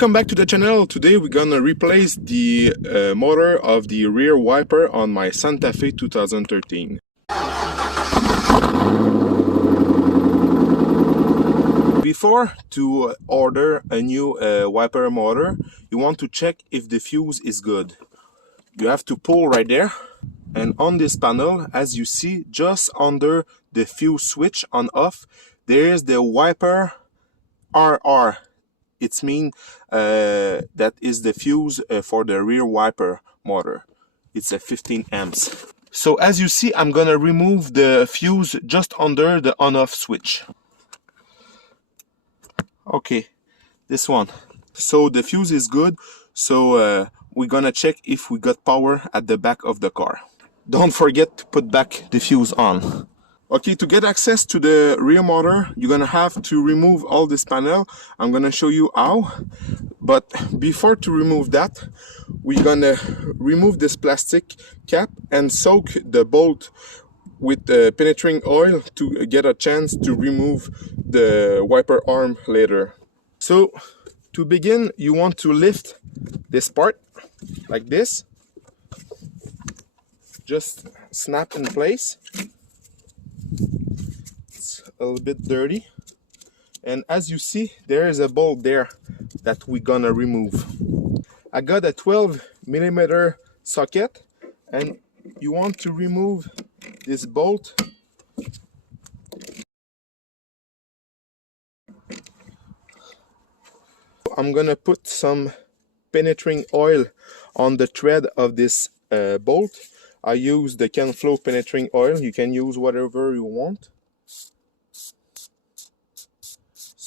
Welcome back to the channel. Today we're gonna replace the motor of the rear wiper on my Santa Fe 2013. Before to order a new wiper motor, you want to check if the fuse is good. You have to pull right there, and on this panel, as you see, just under the fuse switch on off, there is the wiper RR. It means that is the fuse for the rear wiper motor. It's a 15 amps. So as you see, I'm gonna remove the fuse just under the on-off switch. Okay, this one. So the fuse is good. So we're gonna check if we got power at the back of the car. Don't forget to put back the fuse on. Okay, to get access to the rear motor, you're gonna have to remove all this panel. I'm gonna show you how. But before to remove that, we're gonna remove this plastic cap and soak the bolt with penetrating oil to get a chance to remove the wiper arm later. So to begin, you want to lift this part like this. Just snap in place. A little bit dirty, and as you see, there is a bolt there that we're gonna remove. I got a 12mm socket, and you want to remove this bolt. I'm gonna put some penetrating oil on the thread of this bolt. I use the CanFlow penetrating oil. You can use whatever you want.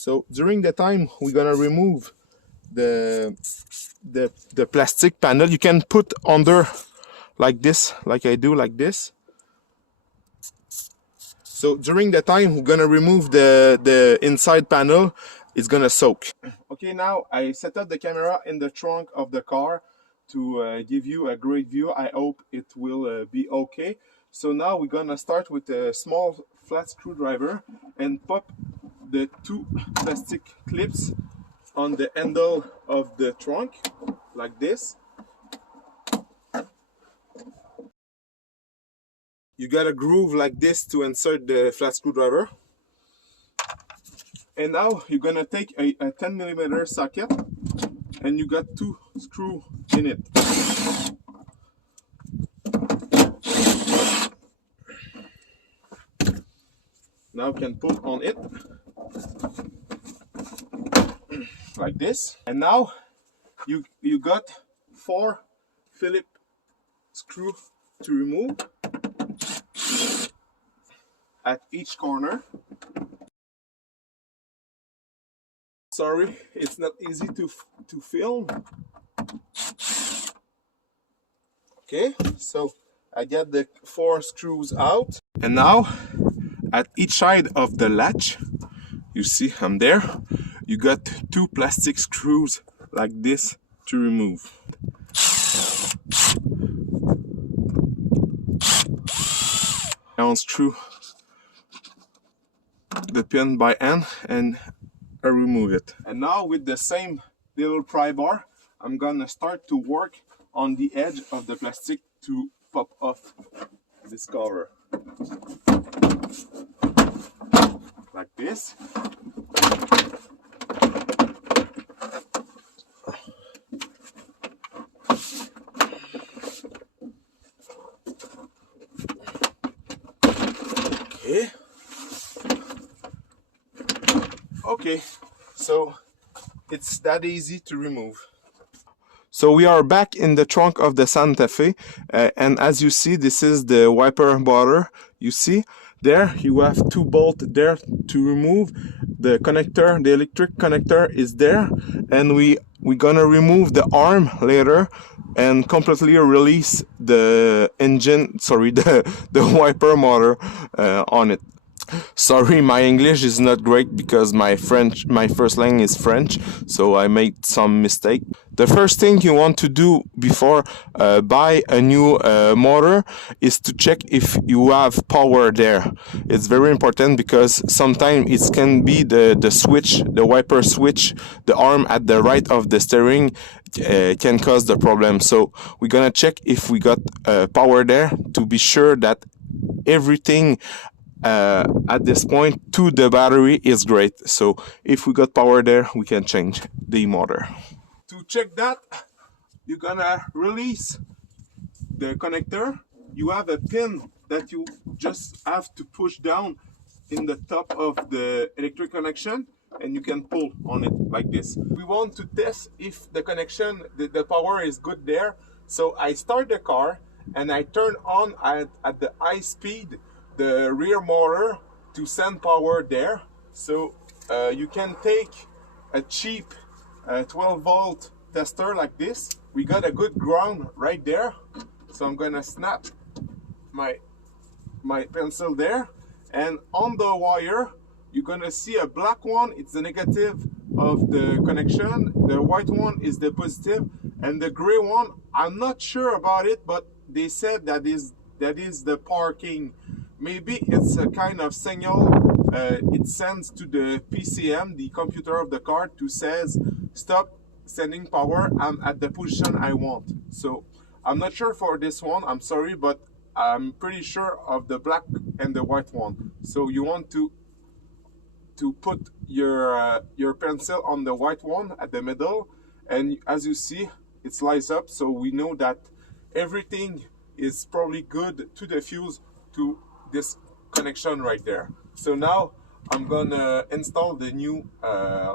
So during the time we're gonna remove the plastic panel, you can put under like this, like I do, like this. So during the time we're gonna remove the inside panel, it's gonna soak. Okay, now I set up the camera in the trunk of the car to give you a great view. I hope it will be okay. So now we're gonna start with a small flat screwdriver and pop the two plastic clips on the handle of the trunk like this. You got a groove like this to insert the flat screwdriver, and now you're gonna take a 10mm socket and you got two screws in it. Now you can pull on it like this, and now you got 4 Phillips screws to remove at each corner. Sorry, it's not easy to film. Okay, so I get the 4 screws out, and now at each side of the latch, you see I'm there, you got 2 plastic screws like this to remove. I unscrew the pin by hand and I remove it. And now with the same little pry bar, I'm gonna start to work on the edge of the plastic to pop off this cover. Like this. Okay. Okay, so it's that easy to remove. So we are back in the trunk of the Santa Fe, and as you see, this is the wiper motor. You see there you have 2 bolts there to remove. The connector, the electric connector is there, and we're gonna remove the arm later and completely release the engine, sorry, the wiper motor on it. Sorry, my English is not great because my first language is French, so I made some mistake. The first thing you want to do before buy a new motor is to check if you have power there. It's very important because sometimes it can be the switch, the wiper switch, the arm at the right of the steering can cause the problem. So we're gonna check if we got power there to be sure that everything at this point to the battery is great. So if we got power there, we can change the motor. To check that, you're gonna release the connector. You have a pin that you just have to push down in the top of the electric connection, and you can pull on it like this. We want to test if the connection, the power is good there. So I start the car and I turn on at the high speed the rear motor to send power there. So you can take a cheap 12-volt tester like this. We got a good ground right there. So I'm gonna snap my pencil there, and on the wire you're gonna see a black one, it's the negative of the connection, the white one is the positive, and the gray one, I'm not sure about it, but they said that is the parking. Maybe it's a kind of signal it sends to the PCM, the computer of the car, to says stop sending power, I'm at the position I want. So I'm not sure for this one, I'm sorry, but I'm pretty sure of the black and the white one. So you want to put your pencil on the white one at the middle, and as you see, it lights up. So we know that everything is probably good to the fuse to this connection right there. So now I'm gonna install the new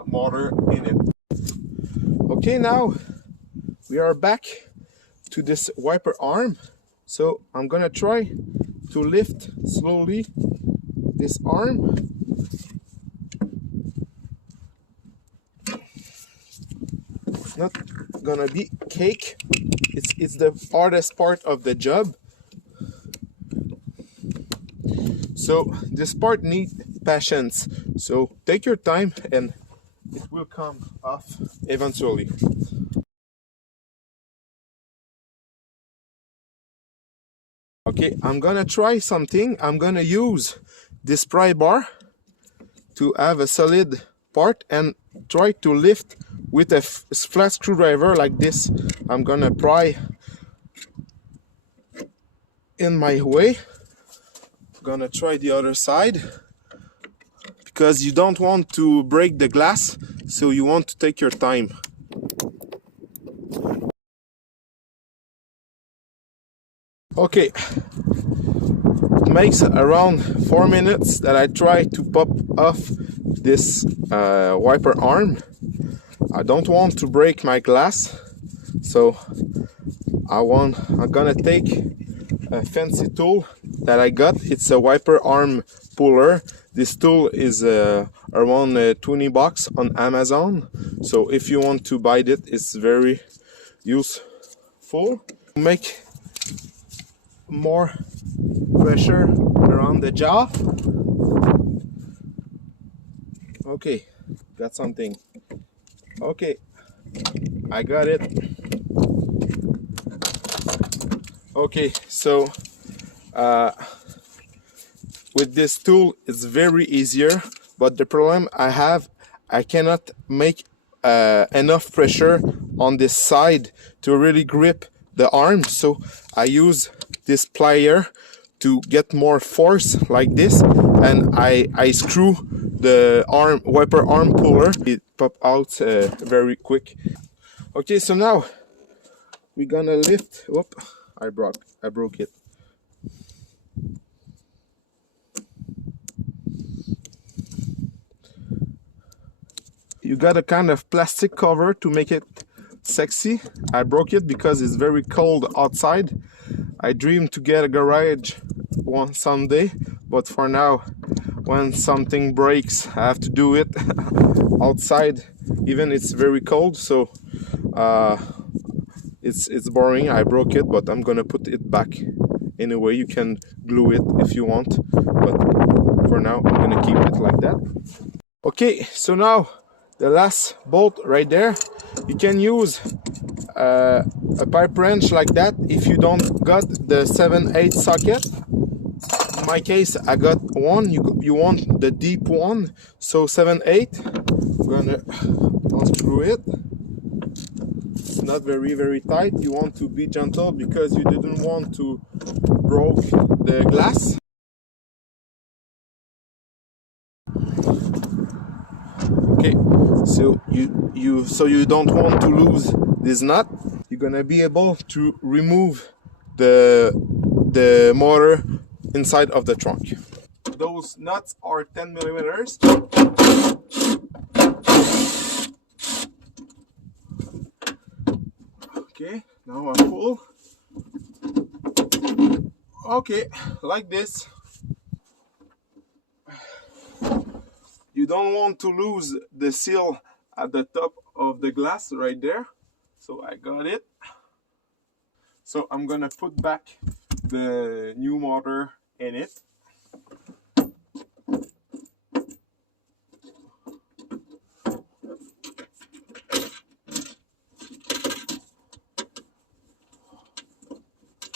motor in it. Okay, now we are back to this wiper arm. So I'm gonna try to lift slowly this arm. It's not gonna be cake. It's the hardest part of the job. So this part needs patience. So take your time and it will come off eventually. Okay, I'm gonna try something. I'm gonna use this pry bar to have a solid part and try to lift with a flat screwdriver like this. I'm gonna pry in my way. Gonna try the other side because you don't want to break the glass, so you want to take your time. Okay, it makes around 4 minutes that I try to pop off this wiper arm. I don't want to break my glass, so I'm gonna take a fancy tool that I got. It's a wiper arm puller. This tool is around $20 on Amazon. So if you want to buy it, it's very useful. Make more pressure around the jaw. Okay, got something. Okay, I got it. Okay, so with this tool it's very easier, but the problem I have, I cannot make enough pressure on this side to really grip the arm. So I use this plier to get more force like this, and I screw the wiper arm puller. It pop out very quick. Okay, so now we're gonna lift. Whoop, I broke it. You got a kind of plastic cover to make it sexy. I broke it because it's very cold outside. I dream to get a garage one someday, but for now, when something breaks, I have to do it outside. Even it's very cold, so it's boring. I broke it, but I'm gonna put it back. Anyway, you can glue it if you want, but for now I'm gonna keep it like that. Okay, so now the last bolt right there, you can use a pipe wrench like that if you don't got the 7/8 socket. In my case I got one. You want the deep one, so 7/8. I'm gonna unscrew it. It's not very tight. You want to be gentle because you didn't want to broke the glass. Okay, so you don't want to lose this nut. You're gonna be able to remove the motor inside of the trunk. Those nuts are 10 millimeters. Okay, now I pull. Okay, like this. You don't want to lose the seal at the top of the glass right there. So I got it. So I'm gonna put back the new motor in it.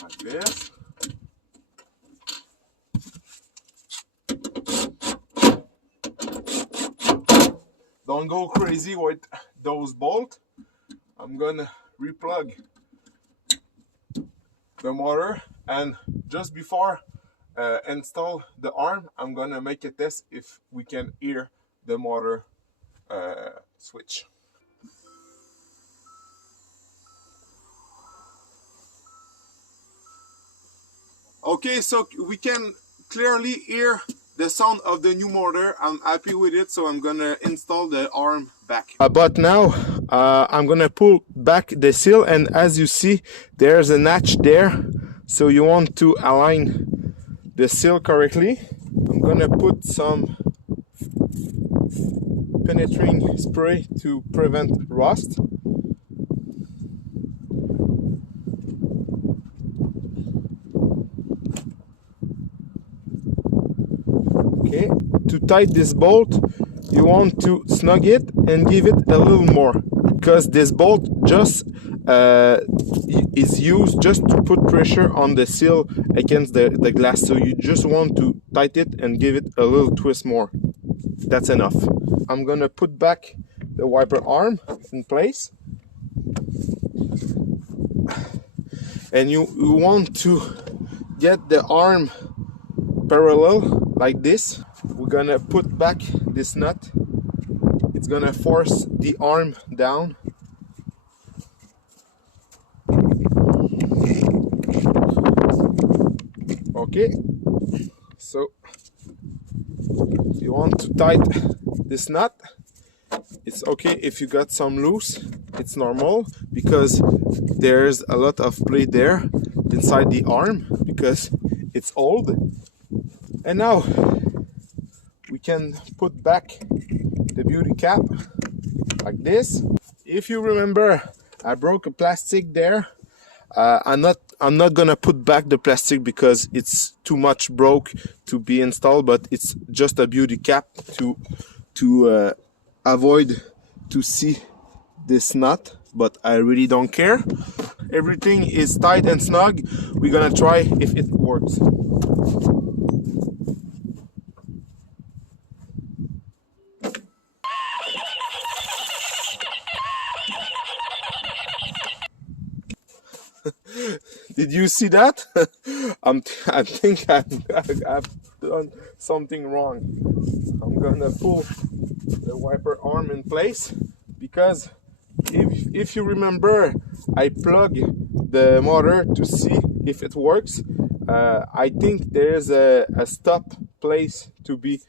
Like this. Don't go crazy with those bolts. I'm gonna replug the motor, and just before install the arm, I'm gonna make a test if we can hear the motor switch. Okay, so we can clearly hear the sound of the new motor. I'm happy with it, so I'm gonna install the arm back. But now I'm gonna pull back the seal, and as you see, there's a notch there, so you want to align the seal correctly. I'm gonna put some penetrating spray to prevent rust. Okay, to tighten this bolt, you want to snug it and give it a little more, because this bolt just is used just to put pressure on the seal against the glass. So you just want to tighten it and give it a little twist more. That's enough. I'm gonna put back the wiper arm in place, and you want to get the arm parallel like this. We're gonna put back this nut. It's gonna force the arm down. Okay, so you want to tighten this nut. It's okay if you got some loose, it's normal, because there's a lot of play there inside the arm because it's old. And now we can put back the beauty cap like this. If you remember, I broke a plastic there. I'm not gonna put back the plastic because it's too much broke to be installed, but it's just a beauty cap to avoid to see this nut, but I really don't care. Everything is tight and snug. We're gonna try if it works. Did you see that? I think I've done something wrong. I'm gonna pull the wiper arm in place, because if you remember, I plug the motor to see if it works. I think there's a stop place to be.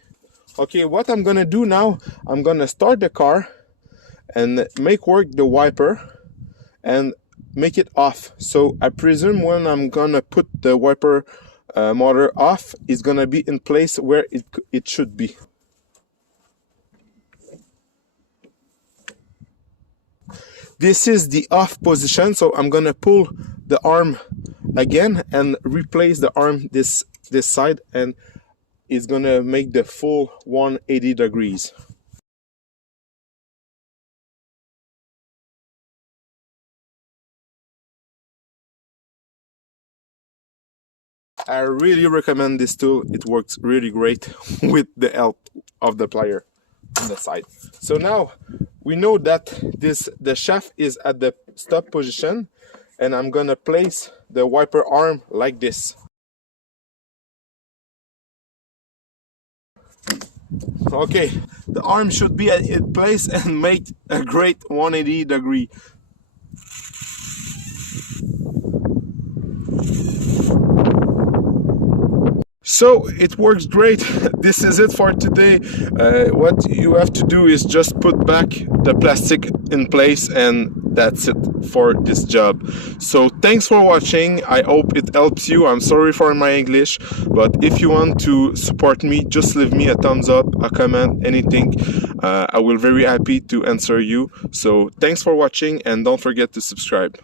Okay, what I'm gonna do now, I'm gonna start the car and make work the wiper and make it off. So I presume when I'm gonna put the wiper motor off, it's gonna be in place where it should be. This is the off position, so I'm gonna pull the arm again and replace the arm this side, and it's gonna make the full 180 degrees. I really recommend this tool. It works really great with the help of the plier on the side. So now we know that the shaft is at the stop position, and I'm gonna place the wiper arm like this. Okay, the arm should be at its place and make a great 180 degree. So it works great. This is it for today. What you have to do is just put back the plastic in place, and that's it for this job. So thanks for watching. I hope it helps you. I'm sorry for my English, but if you want to support me, just leave me a thumbs up, a comment, anything. I will be very happy to answer you. So thanks for watching, and don't forget to subscribe.